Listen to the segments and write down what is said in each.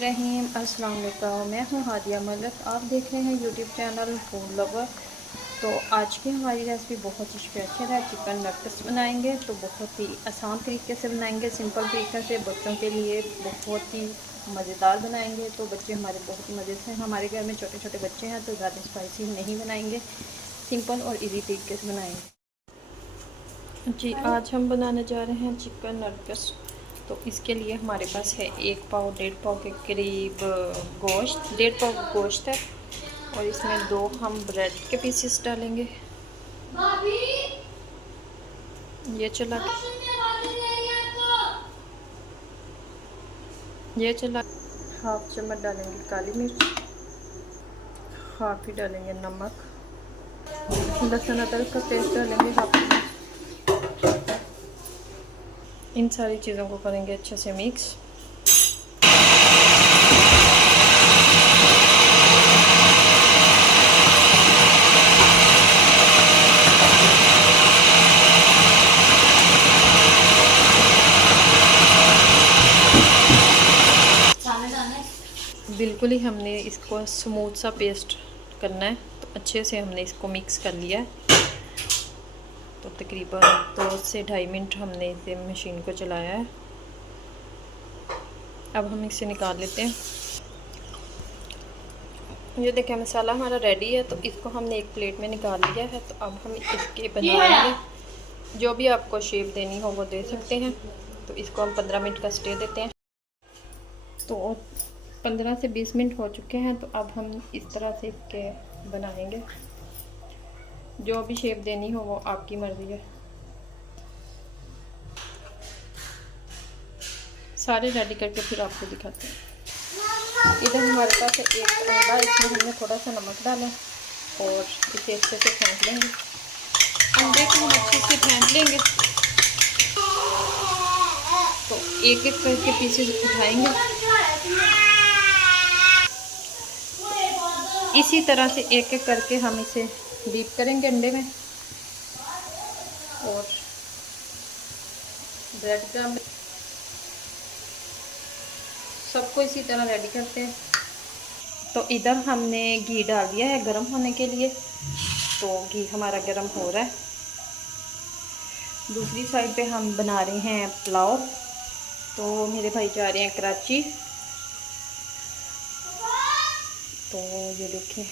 रहीम अस्सलाम वालेकुम। मैं हूँ हादिया मलिक, आप देख रहे हैं यूट्यूब चैनल फूड लवर। तो आज की हमारी रेसिपी बहुत ही स्पेशल है। चिकन नगेट्स बनाएंगे तो बहुत ही आसान तरीके से बनाएंगे, सिंपल तरीके से। बच्चों के लिए बहुत ही मज़ेदार बनाएंगे तो बच्चे हमारे बहुत ही मज़े से। हमारे घर में छोटे छोटे बच्चे हैं तो ज़्यादा स्पाइसी नहीं बनाएंगे, सिंपल और इजी तरीके से बनाएंगे। जी, आज हम बनाने जा रहे हैं चिकन नगेट्स। तो इसके लिए हमारे पास है 1 पाव 1.5 पाव के करीब गोश्त, 1.5 पाव गोश्त है। और इसमें 2 हम ब्रेड के पीसेस डालेंगे। ये चला हाफ चम्मच डालेंगे काली मिर्च, हाफ ही डालेंगे नमक, लहसुन अदरक का पेस्ट डालेंगे हाफ चम्मच। इन सारी चीज़ों को करेंगे अच्छे से मिक्स। बिल्कुल ही हमने इसको स्मूथ सा पेस्ट करना है, तो अच्छे से हमने इसको मिक्स कर लिया है। तो तकरीबन 2 से 2.5 मिनट हमने इसे मशीन को चलाया है। अब हम इसे निकाल लेते हैं। ये देखें मसाला हमारा रेडी है, तो इसको हमने एक प्लेट में निकाल लिया है। तो अब हम इसके बनाएंगे। जो भी आपको शेप देनी हो वो दे सकते हैं। तो इसको हम 15 मिनट का स्टे देते हैं। तो 15 से 20 मिनट हो चुके हैं। तो अब हम इस तरह से इसके बनाएंगे। जो भी शेप देनी हो वो आपकी मर्ज़ी है। सारे रेडी करके फिर आपको दिखाते हैं। इधर हमारे पास है 1 अंडा, इसमें हमने थोड़ा सा नमक डाला और इसे अच्छे से फेंट लेंगे। अंडे को हम अच्छे से फेंट लेंगे। तो एक एक करके पीसेस उठाएंगे। इसी तरह से एक एक करके हम इसे डीप करेंगे अंडे में। और ब्रेड क्रम्ब सबको इसी तरह रेडी करते हैं। तो इधर हमने घी डाल दिया है गरम होने के लिए। तो घी हमारा गरम हो रहा है। दूसरी साइड पे हम बना रहे हैं पुलाव। तो मेरे भाई जा रहे हैं कराची। तो ये देखिए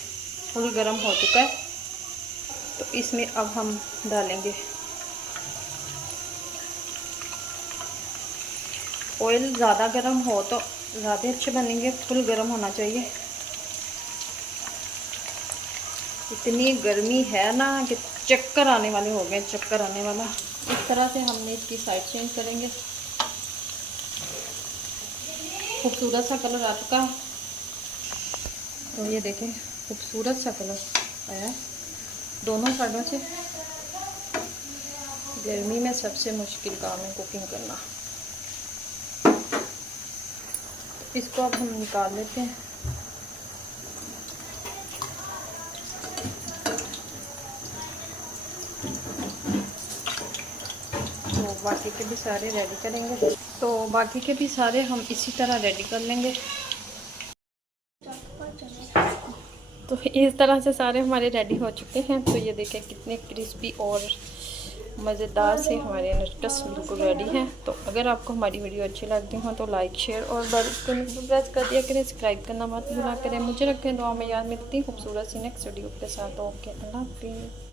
फुल गरम हो चुका है। तो इसमें अब हम डालेंगे ऑयल। ज़्यादा गरम हो तो ज़्यादा अच्छे बनेंगे, फुल गरम होना चाहिए। इतनी गर्मी है ना कि चक्कर आने वाले हो गए, चक्कर आने वाला। इस तरह से हमने इसकी साइड चेंज करेंगे। खूबसूरत सा कलर आ चुका है। तो ये देखें खूबसूरत सा कलर आया दोनों साइडों से। गर्मी में सबसे मुश्किल काम है कुकिंग करना। इसको अब हम निकाल लेते हैं। तो बाकी के भी सारे रेडी करेंगे। तो बाकी के भी सारे हम इसी तरह रेडी कर लेंगे। तो इस तरह से सारे हमारे रेडी हो चुके हैं। तो ये देखें कितने क्रिस्पी और मज़ेदार से हमारे नगेट्स बिल्कुल रेडी हैं। तो अगर आपको हमारी वीडियो अच्छी लगती हो तो लाइक शेयर और बेल आइकन को प्रेस कर दिया करें। सब्सक्राइब करना मत भूला करें। मुझे रखें दुआ में याद। मिलती खूबसूरत सी नेक्स्ट वीडियो के साथ। ओके, अल्लाह हाफिज़।